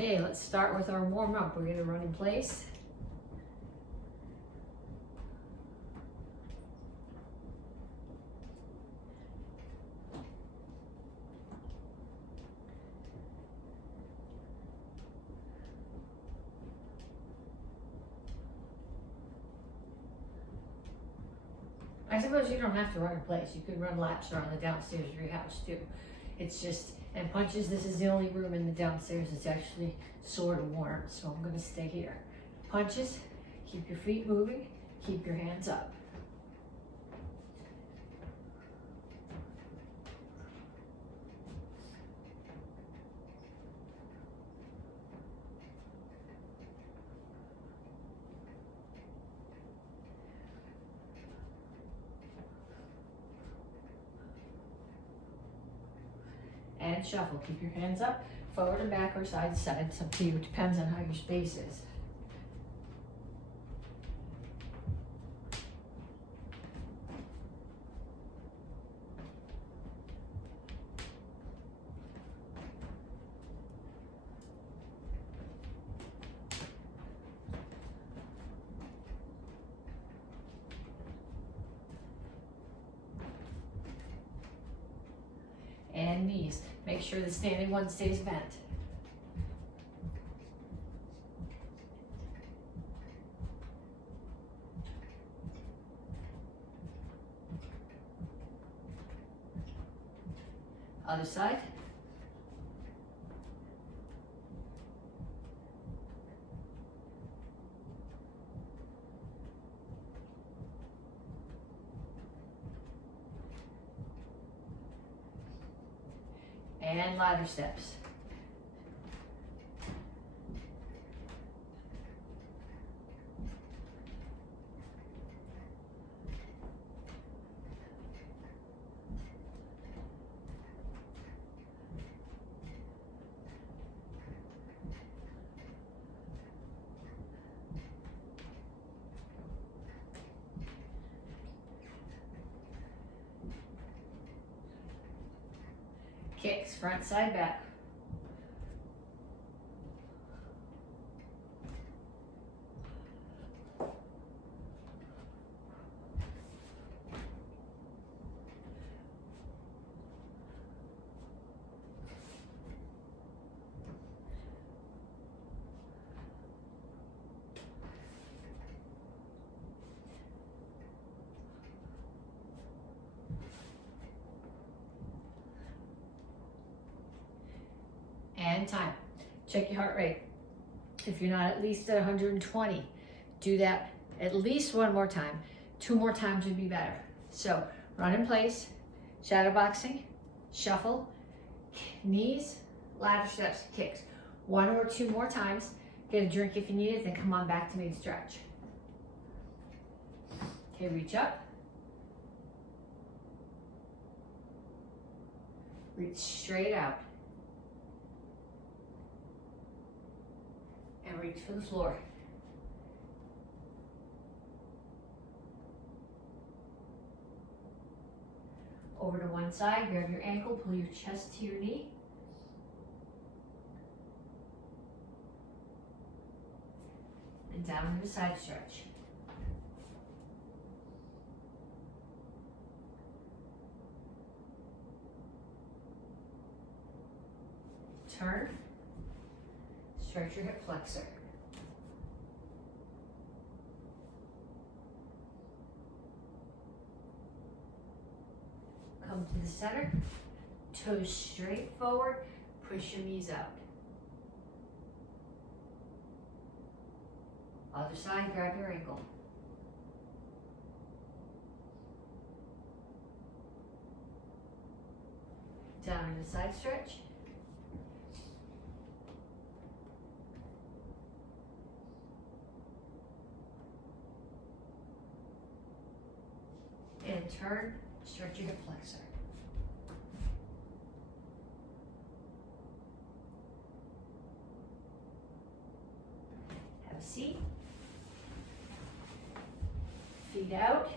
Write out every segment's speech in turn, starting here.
Okay, let's start with our warm up. We're gonna run in place. I suppose you don't have to run in place. You could run laps around the downstairs of your house too. It's just, and punches, this is the only room in the downstairs that's actually sort of warm, so I'm gonna stay here. Punches, keep your feet moving, keep your hands up. And shuffle. Keep your hands up, forward and back or side to side. It's up to you. It depends on how your space is. And knees. Make sure the standing one stays bent. Other side. And ladder steps. Kicks, front, side, back. And time. Check your heart rate. If you're not at least at 120, do that at least one more time. 2 more times would be better. So run in place, shadow boxing, shuffle, knees, ladder steps, kicks. 1 or 2 more times. Get a drink if you need it, then come on back to me to stretch. Okay, reach up. Reach straight out. And reach for the floor. Over to one side, grab your ankle, pull your chest to your knee. And down into side stretch. Turn. Stretch your hip flexor. Come to the center, toes straight forward, push your knees out. Other side, grab your ankle. Down into side stretch. And turn, stretch your hip flexor. Have a seat. Feet out.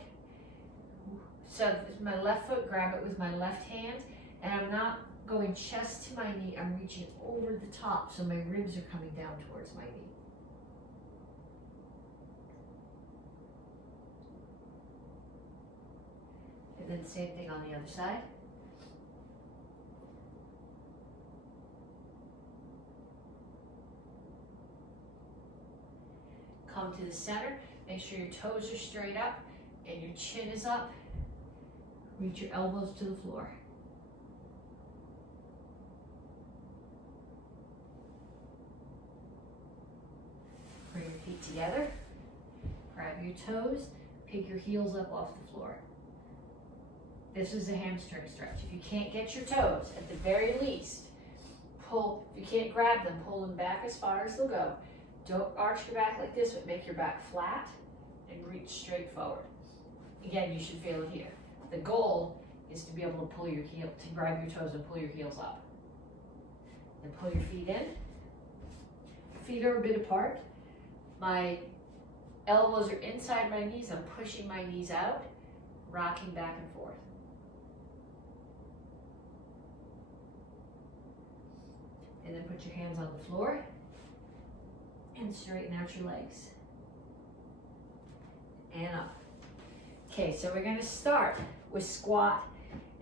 So my left foot, grab it with my left hand, and I'm not going chest to my knee, I'm reaching over the top so my ribs are coming down towards my knee. And then same thing on the other side. Come to the center, make sure your toes are straight up and your chin is up. Reach your elbows to the floor. Bring your feet together, grab your toes, pick your heels up off the floor. This is a hamstring stretch. If you can't get your toes, at the very least, pull, if you can't grab them, pull them back as far as they'll go. Don't arch your back like this, but make your back flat and reach straight forward. Again, you should feel it here. The goal is to be able to pull your heel, to grab your toes and pull your heels up. Then pull your feet in. Feet are a bit apart. My elbows are inside my knees. I'm pushing my knees out, rocking back and forth. And then put your hands on the floor and straighten out your legs. And up. Okay, so we're gonna start with squat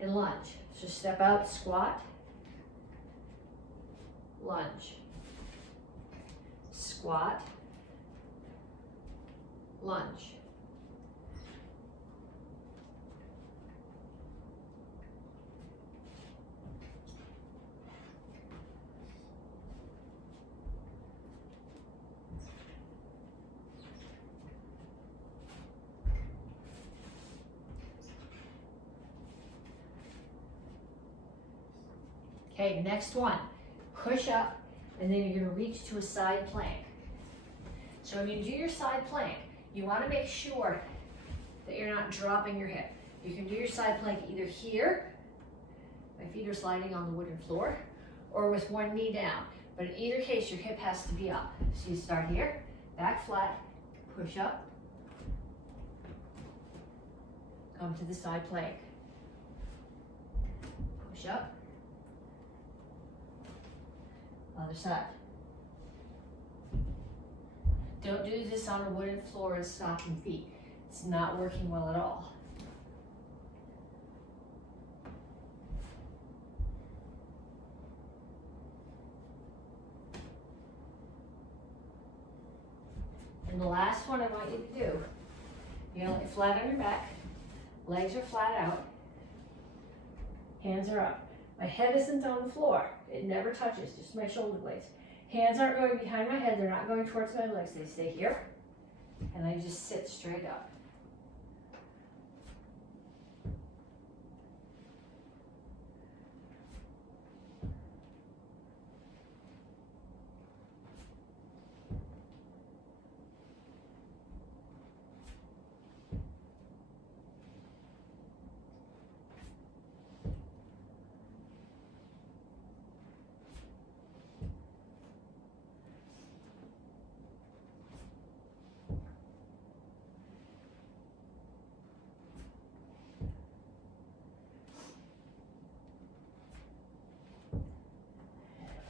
and lunge. So step out, squat, lunge, squat, lunge. Okay, next one, push up, and then you're gonna reach to a side plank. So when you do your side plank, you wanna make sure that you're not dropping your hip. You can do your side plank either here, my feet are sliding on the wooden floor, or with one knee down. But in either case, your hip has to be up. So you start here, back flat, push up, come to the side plank, push up, other side. Don't do this on a wooden floor and stocking feet. It's not working well at all. And the last one I want you to do, you're gonna lay flat on your back, legs are flat out, hands are up. My head isn't on the floor. It never touches, just my shoulder blades. Hands aren't going behind my head, they're not going towards my legs. They stay here, and I just sit straight up.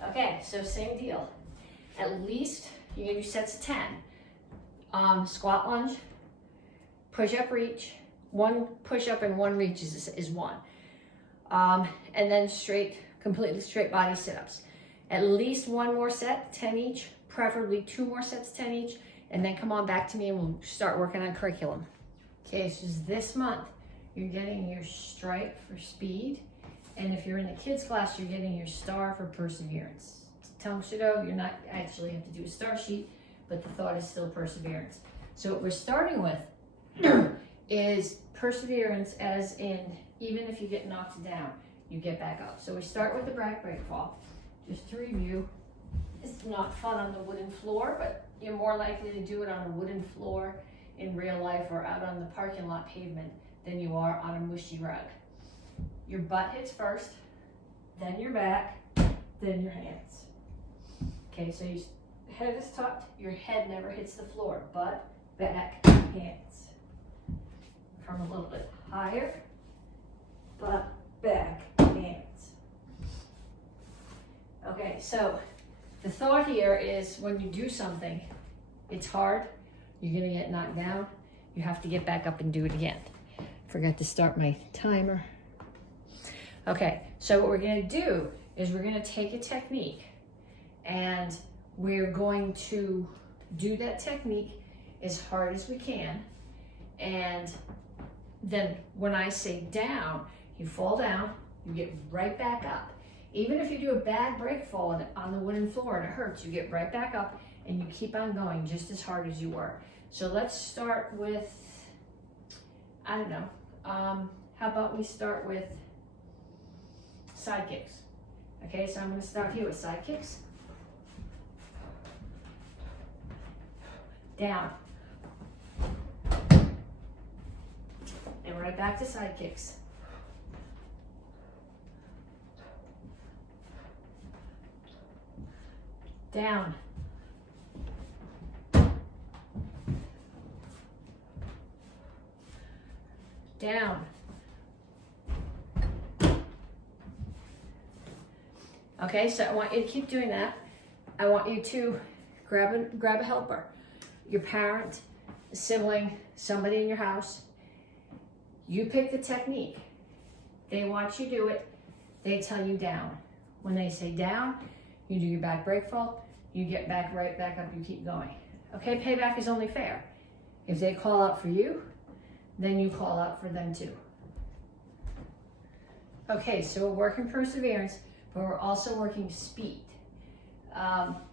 Okay, so same deal. At least you're gonna do sets of 10. Squat lunge, push up reach, one push up and one reach is one. And then completely straight body sit-ups. At least one more set, 10 each, preferably 2 more sets, 10 each, and then come on back to me and we'll start working on curriculum. Okay, so this month, you're getting your stripe for speed. And if you're in the kids class, you're getting your star for perseverance. Tang Soo, you're not actually have to do a star sheet, but the thought is still perseverance. So what we're starting with is perseverance, as in, even if you get knocked down, you get back up. So we start with the back break fall. Just to review, it's not fun on the wooden floor, but you're more likely to do it on a wooden floor in real life or out on the parking lot pavement than you are on a mushy rug. Your butt hits first, then your back, then your hands. Okay, so your head is tucked, your head never hits the floor. Butt, back, hands. From a little bit higher, butt, back, hands. Okay, so the thought here is when you do something, it's hard, you're gonna get knocked down, you have to get back up and do it again. Forgot to start my timer. Okay, so what we're gonna do is we're gonna take a technique and we're going to do that technique as hard as we can. And then when I say down, you fall down, you get right back up. Even if you do a bad break fall on the wooden floor and it hurts, you get right back up and you keep on going just as hard as you were. So let's start with, I don't know, how about we start with side kicks? Okay, so I'm gonna start here with side kicks. Down. And right back to side kicks. Down. Down. Okay, so I want you to keep doing that. I want you to grab a helper. Your parent, a sibling, somebody in your house. You pick the technique. They watch you do it. They tell you down. When they say down, you do your back break fall. You get back right back up. You keep going. Okay, payback is only fair. If they call out for you, then you call out for them too. Okay, so we're working perseverance, but we're also working speed.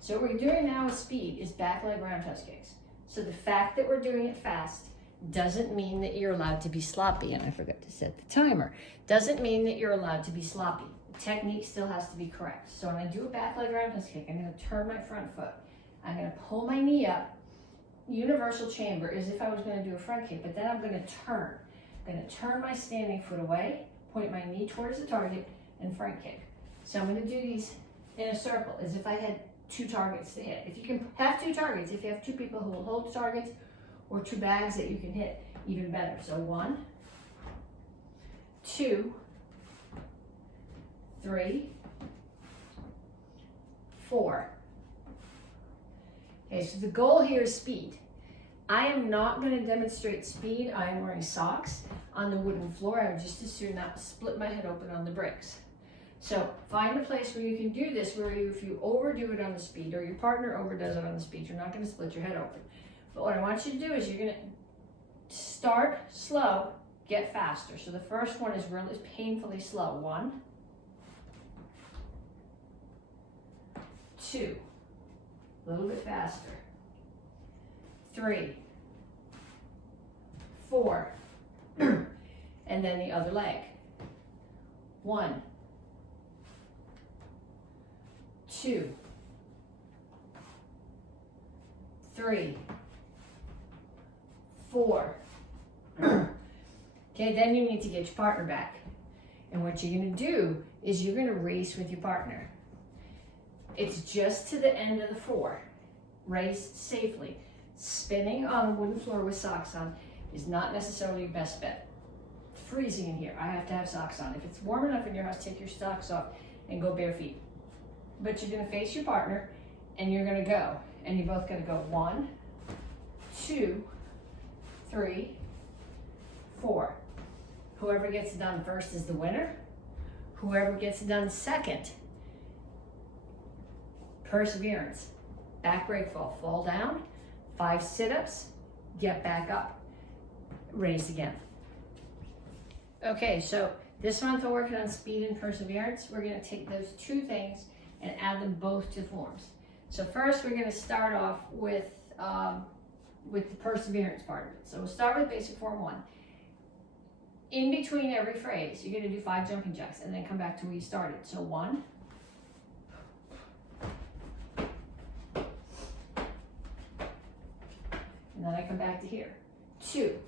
So what we're doing now with speed is back leg roundhouse kicks. So the fact that we're doing it fast doesn't mean that you're allowed to be sloppy, and I forgot to set the timer. Doesn't mean that you're allowed to be sloppy. The technique still has to be correct. So when I do a back leg roundhouse kick, I'm gonna turn my front foot. I'm gonna pull my knee up, universal chamber, as if I was gonna do a front kick, but then I'm gonna turn. I'm gonna turn my standing foot away, point my knee towards the target, and front kick. So I'm gonna do these in a circle, as if I had 2 targets to hit. If you can have 2 targets, if you have 2 people who will hold targets, or 2 bags that you can hit, even better. So 1, 2, 3, 4. Okay, so the goal here is speed. I am not going to demonstrate speed. I am wearing socks on the wooden floor. I would just as soon not split my head open on the bricks. So find a place where you can do this, where if you overdo it on the speed, or your partner overdoes it on the speed, you're not going to split your head open. But what I want you to do is you're going to start slow, get faster. So the first one is really painfully slow. 1, 2, a little bit faster. 3, 4, and then the other leg. 1, 2, 3, 4. Okay, then you need to get your partner back. And what you're gonna do is you're gonna race with your partner. It's just to the end of the 4. Race safely. Spinning on a wooden floor with socks on is not necessarily your best bet. It's freezing in here. I have to have socks on. If it's warm enough in your house, take your socks off and go bare feet. But you're gonna face your partner and you're gonna go. And you're both gonna go 1, 2, 3, 4. Whoever gets it done first is the winner. Whoever gets it done second, perseverance. Back break fall, fall down, 5 sit-ups, get back up, raise again. Okay, so this month we're working on speed and perseverance. We're gonna take those 2 things and add them both to forms. So first we're gonna start off with the perseverance part of it. So we'll start with basic form 1. In between every phrase, you're gonna do 5 jumping jacks and then come back to where you started. So 1, and then I come back to here. 2,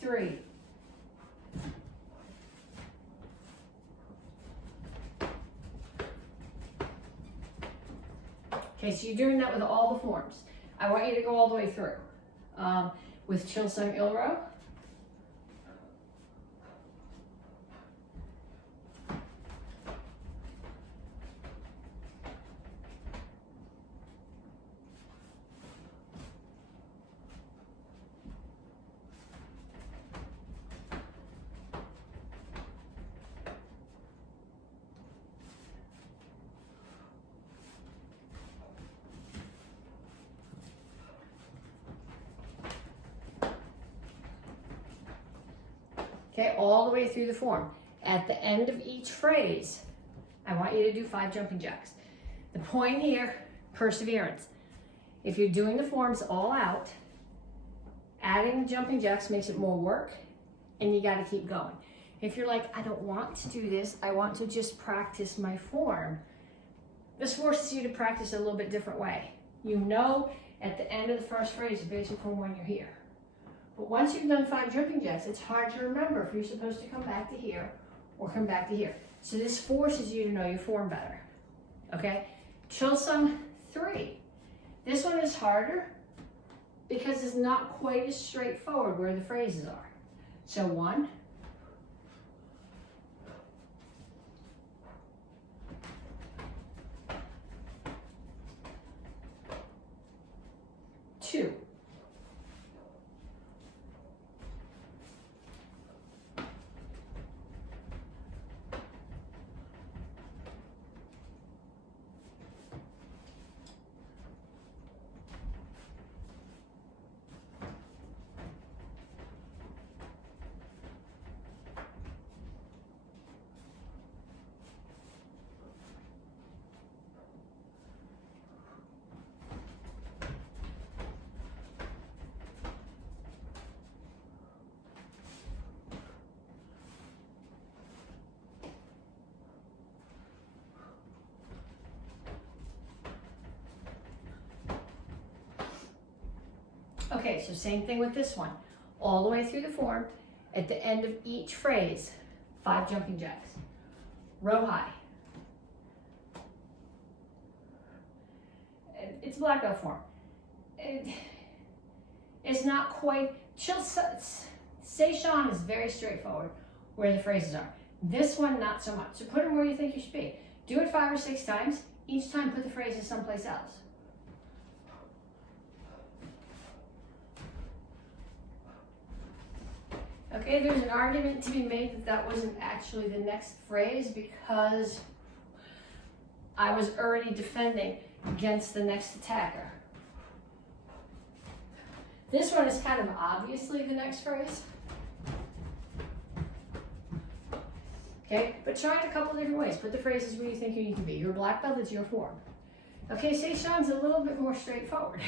3, 4. Okay, so you're doing that with all the forms. I want you to go all the way through. With Chill Sung Il Row, Okay, all the way through the form. At the end of each phrase, I want you to do 5 jumping jacks. The point here, perseverance. If you're doing the forms all out, adding jumping jacks makes it more work, and you gotta keep going. If you're like, I don't want to do this, I want to just practice my form, this forces you to practice a little bit different way. You know at the end of the first phrase, the basic form when you're here. But once you've done 5 jumping jacks, it's hard to remember if you're supposed to come back to here or come back to here. So this forces you to know your form better, okay? Chilsung 3. This one is harder because it's not quite as straightforward where the phrases are. So 1, 2, Okay, so same thing with this one. All the way through the form, at the end of each phrase, 5 jumping jacks. Row high. It's black belt form. It's not quite, Seishan is very straightforward where the phrases are. This one, not so much. So put them where you think you should be. Do it 5 or 6 times. Each time put the phrases someplace else. Okay, there's an argument to be made that that wasn't actually the next phrase because I was already defending against the next attacker. This one is kind of obviously the next phrase. Okay, but try it a couple different ways. Put the phrases where you think you need to be. Your black belt is your form. Okay, Seishan's a little bit more straightforward.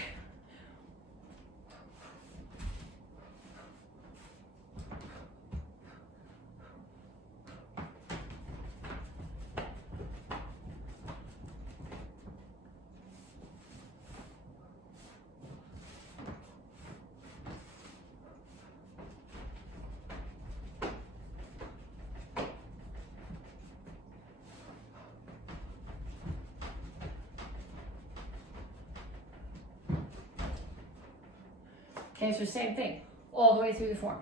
Okay, so same thing, all the way through the form.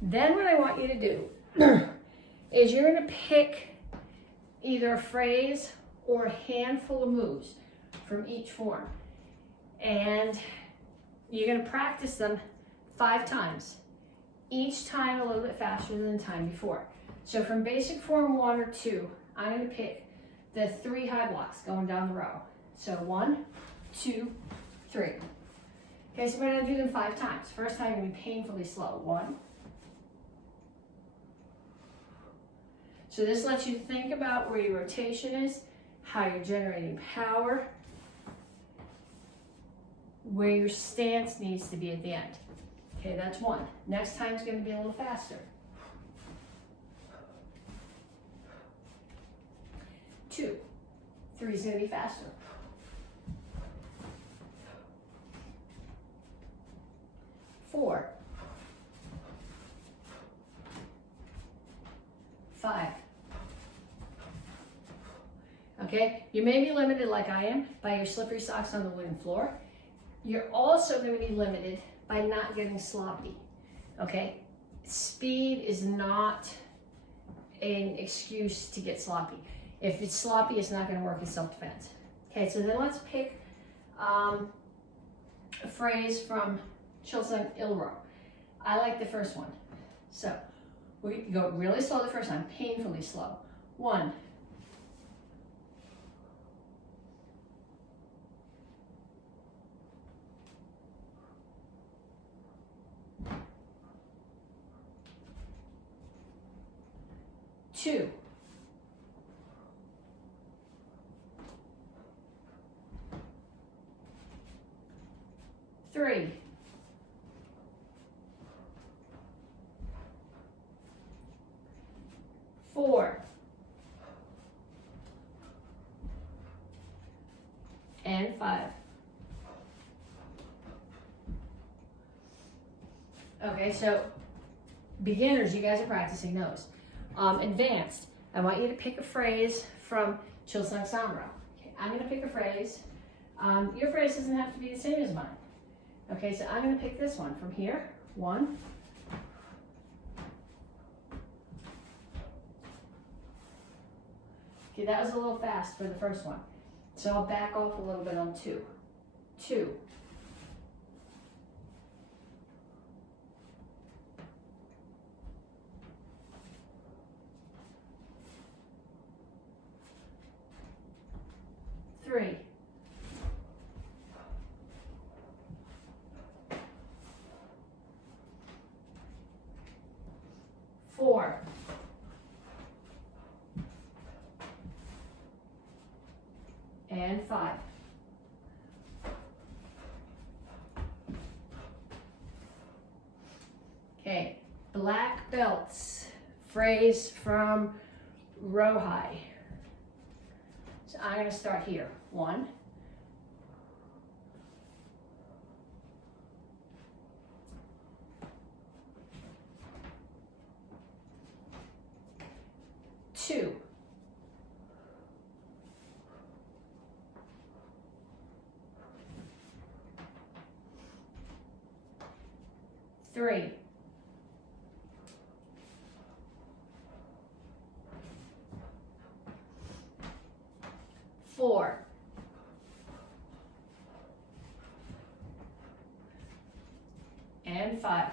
Then what I want you to do is you're gonna pick either a phrase or a handful of moves from each form. And you're gonna practice them 5 times, each time a little bit faster than the time before. So from basic form 1 or 2, I'm gonna pick the 3 high blocks going down the row. So 1, 2, 3. Okay, so we're gonna do them 5 times. First time, you're gonna be painfully slow. 1. So this lets you think about where your rotation is, how you're generating power, where your stance needs to be at the end. Okay, that's 1. Next time is gonna be a little faster. 2. 3 is gonna be faster. 4, 5. Okay, you may be limited like I am by your slippery socks on the wooden floor. You're also going to be limited by not getting sloppy. Okay, speed is not an excuse to get sloppy. If it's sloppy, it's not going to work as self-defense. Okay, so then let's pick a phrase from Chilsung Ilro. I like the first one. So we go really slow the first time, painfully slow. 1, 2, 2, 3, 4, and 5. Okay, so beginners, you guys are practicing those. Advanced, I want you to pick a phrase from Chilsung Samra. Okay, I'm going to pick a phrase. Your phrase doesn't have to be the same as mine. Okay, so I'm going to pick this one from here. 1. Okay, that was a little fast for the first one. So I'll back off a little bit on 2. 2. 3. 4. And 5. Okay, black belts, phrase from Rohai. So I'm going to start here. 1. 2. 3. 4. And 5.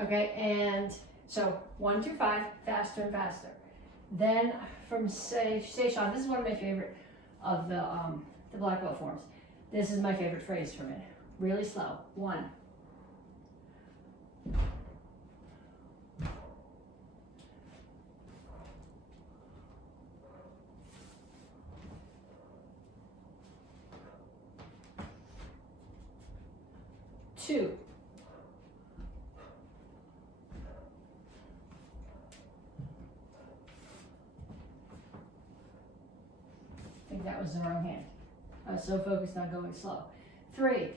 Okay, and so 1 through 5, faster and faster. Then from Seishan, this is one of my favorite of the black belt forms. This is my favorite phrase from it. Really slow. 1. 2. 'I think that was the wrong hand. I was so focused on going slow. 3.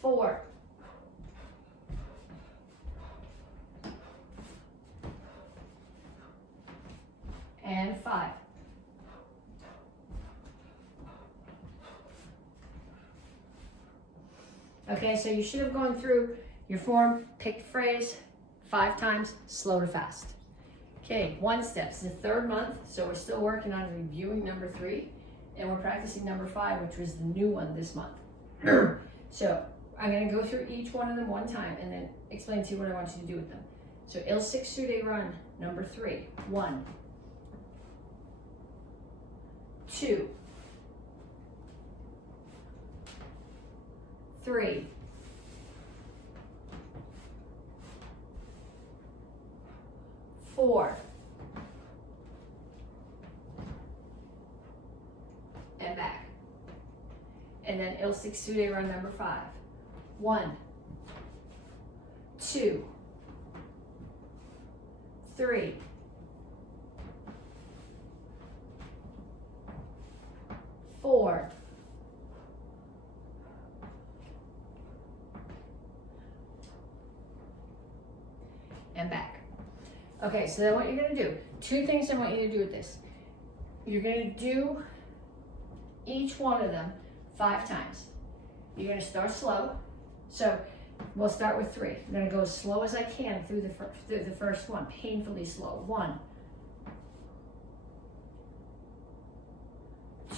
4. And 5. Okay, so you should have gone through your form, picked phrase 5 times, slow to fast. Okay, 1 step. It's the 3rd month, so we're still working on reviewing number 3, and we're practicing number 5, which was the new one this month. So I'm going to go through each one of them one time and then explain to you what I want you to do with them. So Il Sik Sude Run, number 3. 1. 2. 3. 4. And back. And then Il Sik Sude Run number 5. 1. 2. 3. 4. And back. Okay, so then what you're going to do, 2 things I want you to do with this. You're going to do each one of them 5 times. You're going to start slow. So we'll start with 3. I'm going to go as slow as I can through the first one, painfully slow. 1.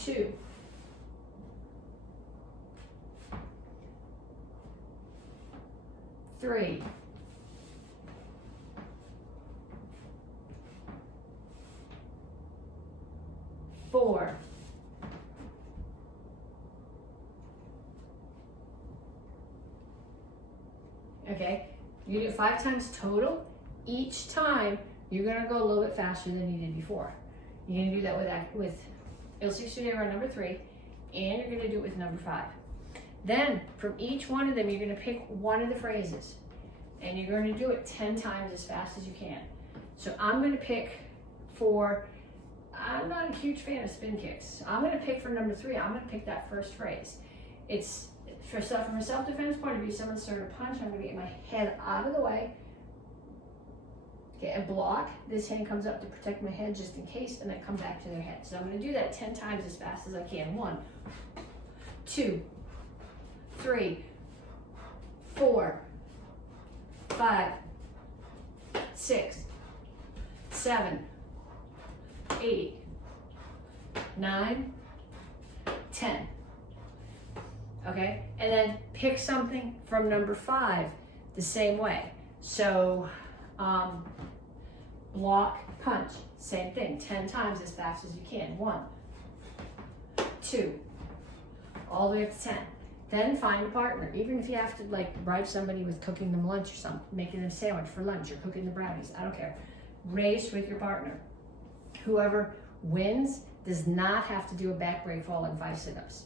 2. 3. 4. Okay, you do it 5 times total. Each time you're gonna go a little bit faster than you did before. You're gonna do that with Il-6 round number 3, and you're gonna do it with number 5. Then from each one of them, you're gonna pick one of the phrases, and you're gonna do it 10 times as fast as you can. So I'm gonna pick for, I'm not a huge fan of spin kicks. I'm gonna pick for number 3, I'm gonna pick that first phrase. It's, from a self-defense point of view, someone's starting to punch, I'm gonna get my head out of the way. Okay, and block. This hand comes up to protect my head just in case, and then come back to their head. So I'm gonna do that 10 times as fast as I can. 1, 2, 3, 4, 5, 6, 7, 8, 9, 10. Okay, and then pick something from number 5 the same way. So block, punch, same thing, 10 times as fast as you can. 1, 2, all the way up to 10. Then find a partner. Even if you have to like bribe somebody with cooking them lunch or something, making them a sandwich for lunch or cooking the brownies, I don't care. Race with your partner. Whoever wins does not have to do a back break fall and 5 sit-ups,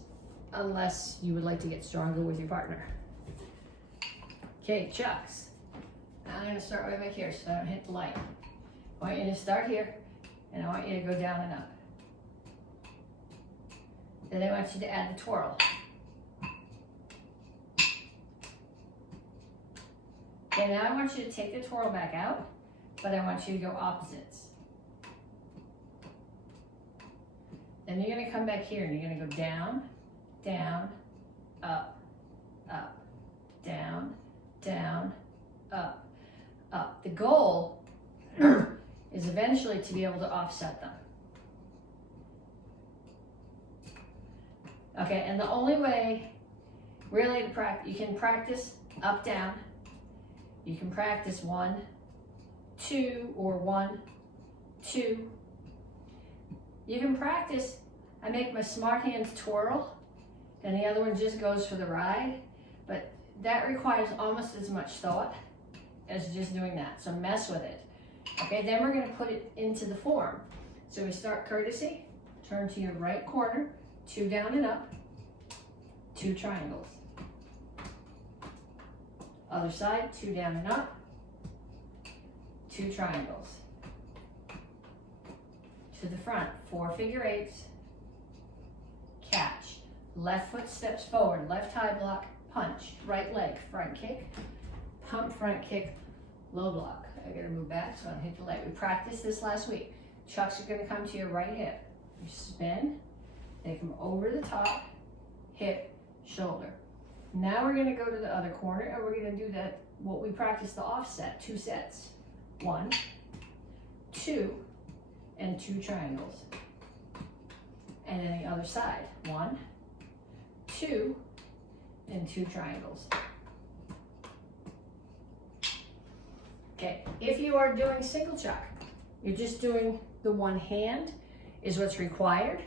unless you would like to get stronger with your partner. Okay, chucks. Now I'm gonna start right back here so I don't hit the light. I want you to start here, and I want you to go down and up. Then I want you to add the twirl. Okay, now I want you to take the twirl back out, but I want you to go opposites. Then you're gonna come back here and you're gonna go down, down, up, up, down, down, up, up. The goal is eventually to be able to offset them. Okay, and the only way really to practice, you can practice up, down. You can practice 1, 2, or 1, 2. You can practice, I make my smart hands twirl, and the other one just goes for the ride, but that requires almost as much thought as just doing that, so mess with it. Okay, then we're gonna put it into the form. So we start courtesy, turn to your right corner, 2 down and up, 2 triangles. Other side, 2 down and up, 2 triangles. To the front, 4 figure 8s, catch. Left foot steps forward, left high block, punch. Right leg, front kick, pump front kick, low block. I gotta move back so I don't hit the leg. We practiced this last week. Chucks are gonna come to your right hip. You spin, they come over the top, hip, shoulder. Now we're gonna go to the other corner and we're gonna do that, what we practiced the offset, 2 sets. 1, 2, and 2 triangles. And then the other side, 1, 2, and 2 triangles. Okay, if you are doing single chuck, you're just doing the one hand is what's required,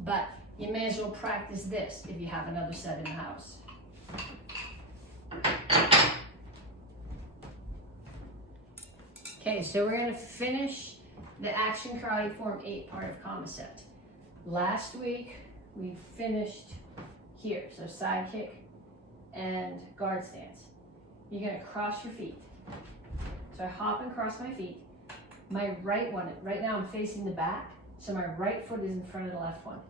but you may as well practice this if you have another set in the house. Okay, so we're gonna finish the Action Karate Form 8 part of comma set. Last week, we finished here, so side kick and guard stance. You're gonna cross your feet. So I hop and cross my feet. My right one, right now I'm facing the back, so my right foot is in front of the left one.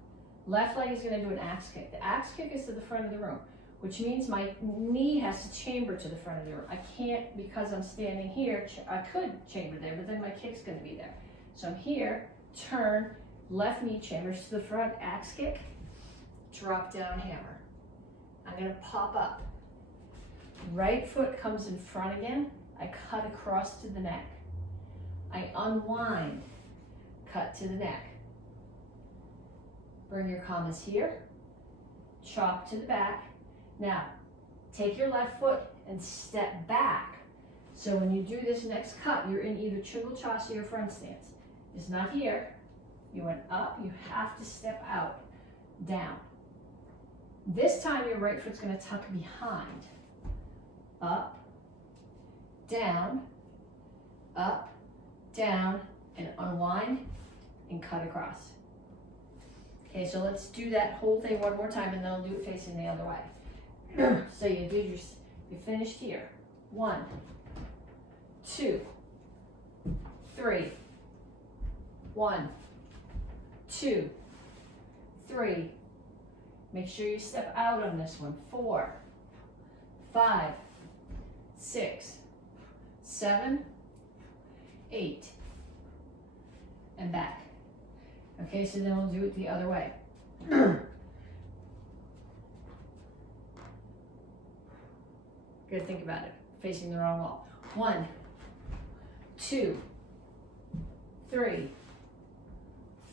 Left leg is gonna do an axe kick. The axe kick is to the front of the room, which means my knee has to chamber to the front of the room. I can't, because I'm standing here, I could chamber there, but then my kick's gonna be there. So I'm here, turn, left knee chambers to the front, axe kick, drop down hammer. I'm gonna pop up. Right foot comes in front again, I cut across to the neck. I unwind, cut to the neck. Bring your commas here, chop to the back. Now, take your left foot and step back. So when you do this next cut, you're in either Chugul Chasi or front stance. It's not here, You went up, you have to step out, down. This time your right foot's gonna tuck behind. Up, down, and unwind and cut across. Okay, so let's do that whole thing one more time and then I'll do it facing the other way. So you finished here. 1, 2, 3. 1, 2, 3. Make sure you step out on this one. 4, 5, 6, 7, 8, and back. Okay, so then we'll do it the other way. Gotta think about it. Facing the wrong wall. 1, 2, 3,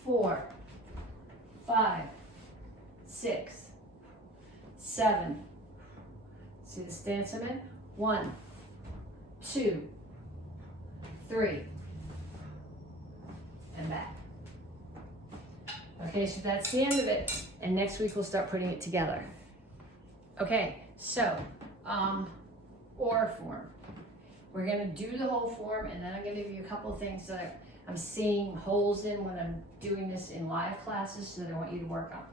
4, 5, 6, 7. See the stance I'm in? 1, 2, 3, and back. Okay, so that's the end of it. And next week we'll start putting it together. Okay, so, aura form. We're gonna do the whole form and then I'm gonna give you a couple of things that I'm seeing holes in when I'm doing this in live classes so that I want you to work on.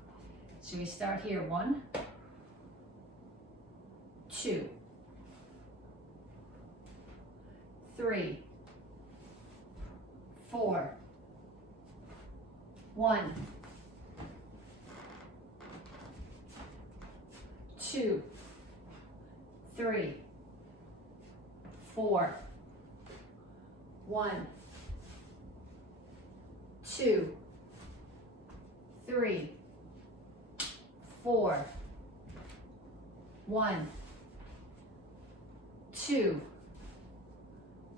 So we start here, 1, 2, 3, 4, 1, 2, 3, 4, 1, 2, 3, 4, 1, 2,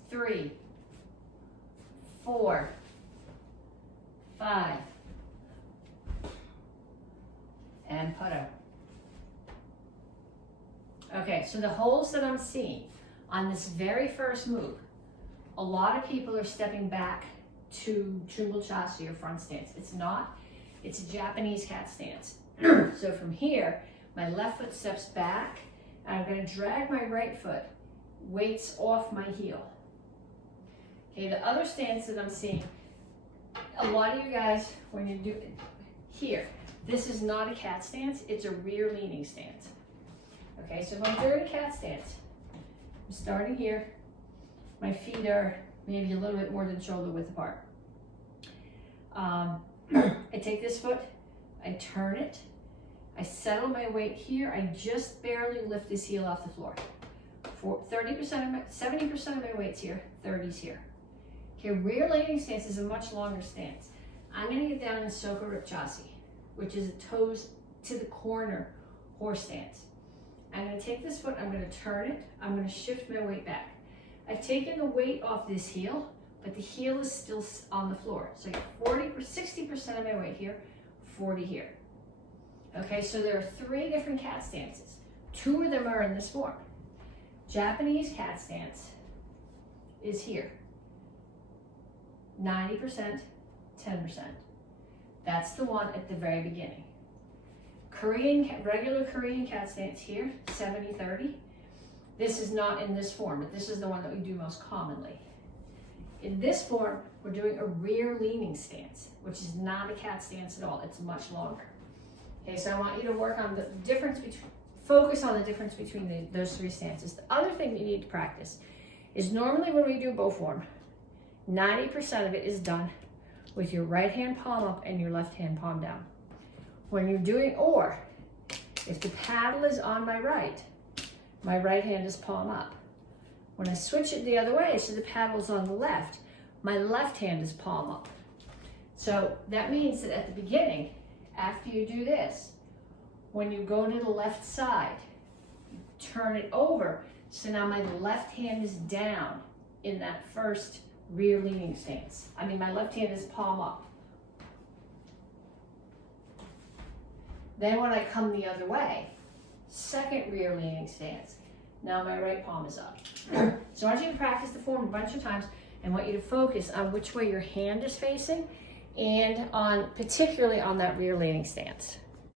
3, 4, 5, and put up. Okay, so the holes that I'm seeing on this very first move, a lot of people are stepping back to Chungul Chasi or front stance. It's not, it's a Japanese cat stance. So from here, my left foot steps back, and I'm gonna drag my right foot, weights off my heel. Okay, the other stance that I'm seeing, a lot of you guys, when you do it here, this is not a cat stance, it's a rear leaning stance. Okay, so if I'm doing a cat stance, I'm starting here, my feet are maybe a little bit more than shoulder width apart. I take this foot, I turn it, I settle my weight here, I just barely lift this heel off the floor. For 70% of my weight's here, 30's here. Okay, rear leaning stance is a much longer stance. I'm gonna get down in Soko Ripchasi, which is a toes to the corner horse stance. I'm gonna take this foot, I'm gonna turn it, I'm gonna shift my weight back. I've taken the weight off this heel, but the heel is still on the floor. So I get 60% of my weight here, 40 here. Okay, so there are 3 different cat stances. 2 of them are in this form. Japanese cat stance is here. 90%, 10%. That's the one at the very beginning. Regular Korean cat stance here, 70-30. This is not in this form, but this is the one that we do most commonly. In this form, we're doing a rear leaning stance, which is not a cat stance at all. It's much longer. Okay, so I want you to work on the difference between, focus on the difference between those 3 stances. The other thing you need to practice is normally when we do bow form, 90% of it is done with your right hand palm up and your left hand palm down. When you're doing or, if the paddle is on my right hand is palm up. When I switch it the other way, so the paddle's on the left, my left hand is palm up. So that means that at the beginning, after you do this, when you go to the left side, you turn it over, so now my left hand is down in that first rear leaning stance. I mean, my left hand is palm up. Then when I come the other way, second rear leaning stance, now my right palm is up. So I want you to practice the form a bunch of times and want you to focus on which way your hand is facing and particularly on that rear leaning stance.